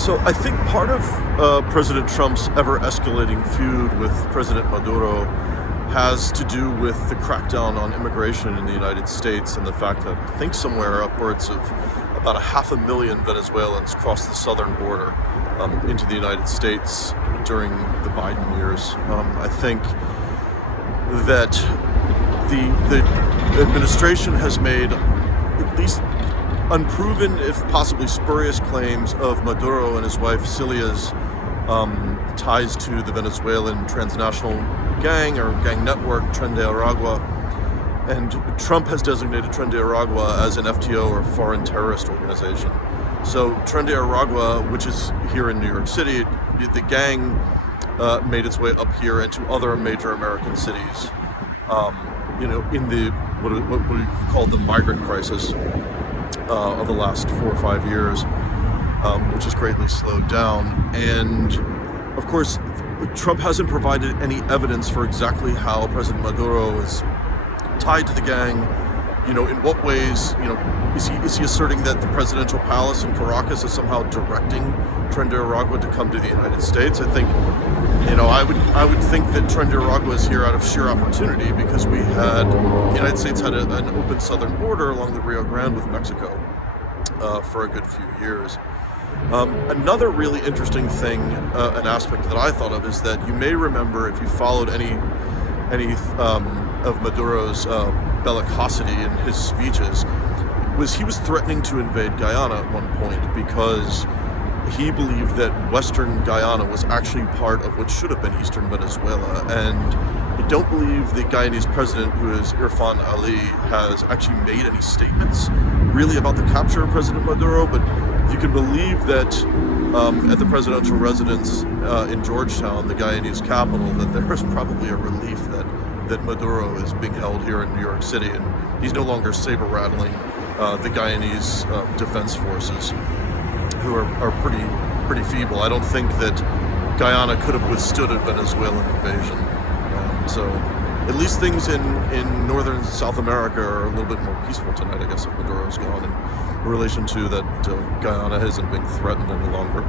So I think part of President Trump's ever-escalating feud with President Maduro has to do with the crackdown on immigration in the United States and the fact that I think somewhere upwards of about 500,000 Venezuelans crossed the southern border into the United States during the Biden years. I think that the administration has made at least unproven, if possibly spurious, claims of Maduro and his wife Celia's ties to the Venezuelan transnational gang or gang network Tren de Aragua. And Trump has designated Tren de Aragua as an FTO, or foreign terrorist organization. So Tren de Aragua, which is here in New York City, the gang made its way up here into other major American cities, in the what we call the migrant crisis of the last 4 or 5 years, which has greatly slowed down. And of course, Trump hasn't provided any evidence for exactly how President Maduro is tied to the gang. In what ways, is he asserting that the presidential palace in Caracas is somehow directing Tren de Aragua to come to the United States? I think, I would think that Tren de Aragua is here out of sheer opportunity because the United States had an open southern border along the Rio Grande with Mexico for a good few years. Another really interesting thing, an aspect that I thought of, is that you may remember, if you followed any of Maduro's bellicosity in his speeches, he was threatening to invade Guyana at one point because he believed that Western Guyana was actually part of what should have been Eastern Venezuela. And I don't believe the Guyanese president, who is Irfan Ali, has actually made any statements really about the capture of President Maduro, but you can believe that at the presidential residence in Georgetown, the Guyanese capital, that there is probably a relief that Maduro is being held here in New York City, and he's no longer saber-rattling the Guyanese defense forces, who are pretty feeble. I don't think that Guyana could have withstood a Venezuelan invasion. So at least things in northern South America are a little bit more peaceful tonight, I guess, if Maduro's gone, in relation to that Guyana isn't being threatened any longer.